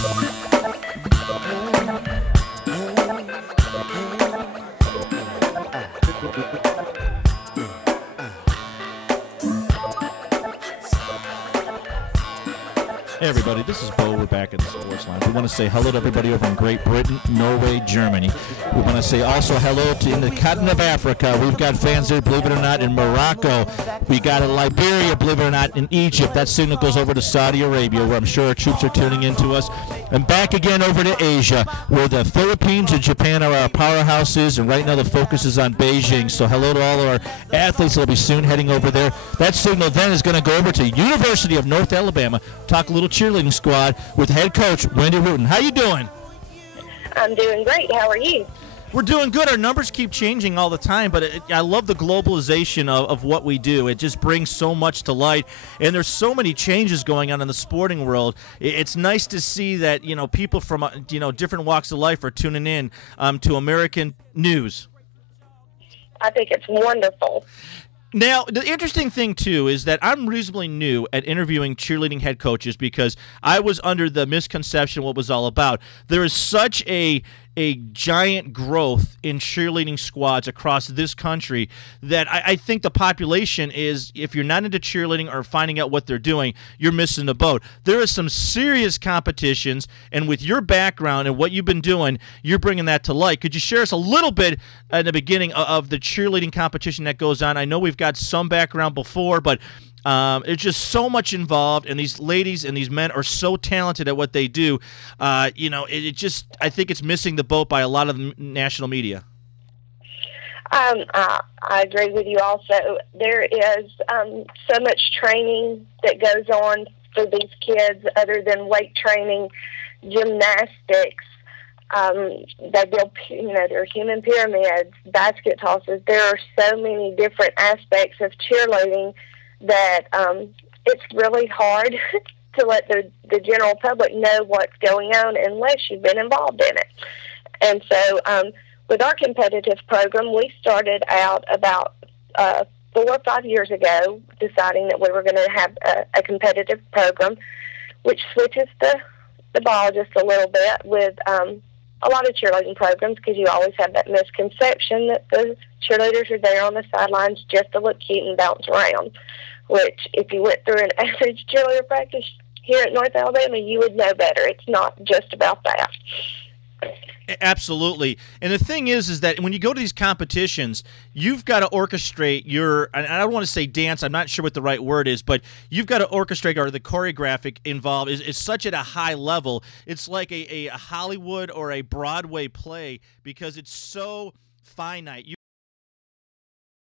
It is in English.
Hey everybody, this is Bo. We're back at the Sports Lounge. We want to say hello to everybody over in Great Britain, Norway, Germany. We want to say also hello to in the continent of Africa. We've got fans there, believe it or not, in Morocco. We got in Liberia, believe it or not, in Egypt. That signal goes over to Saudi Arabia, where I'm sure our troops are tuning in to us. And back again over to Asia, where the Philippines and Japan are our powerhouses, and right now the focus is on Beijing. So hello to all of our athletes that will be soon heading over there. That signal then is going to go over to University of North Alabama, talk a little cheerleading squad with head coach Wendy Rotton. How you doing? I'm doing great. How are you? We're doing good. Our numbers keep changing all the time, but I love the globalization of what we do. It just brings so much to light, and there's so many changes going on in the sporting world. It's nice to see that people from different walks of life are tuning in to American news. I think it's wonderful. Now, the interesting thing, too, is that I'm reasonably new at interviewing cheerleading head coaches because I was under the misconception what it was all about. There is such a giant growth in cheerleading squads across this country that I think the population is, if you're not into cheerleading or finding out what they're doing, you're missing the boat. There is some serious competitions, and with your background and what you've been doing, you're bringing that to light. Could you share us a little bit at the beginning of the cheerleading competition that goes on? I know we've got some background before, but it's just so much involved, and these ladies and these men are so talented at what they do. I think it's missing the boat by a lot of the national media. I agree with you also. There is so much training that goes on for these kids other than weight training, gymnastics. They build, there are human pyramids, basket tosses. There are so many different aspects of cheerleading that it's really hard to let the general public know what's going on unless you've been involved in it. And so with our competitive program, we started out about 4 or 5 years ago deciding that we were going to have a competitive program, which switches the ball just a little bit with a lot of cheerleading programs, because you always have that misconception that the cheerleaders are there on the sidelines just to look cute and bounce around, which if you went through an average cheerleader practice here at North Alabama, you would know better. It's not just about that. Absolutely. And the thing is that when you go to these competitions, you've got to orchestrate and I don't want to say dance, I'm not sure what the right word is, but you've got to orchestrate, or the choreographic involved is such at a high level. It's like a Hollywood or a Broadway play because it's so finite.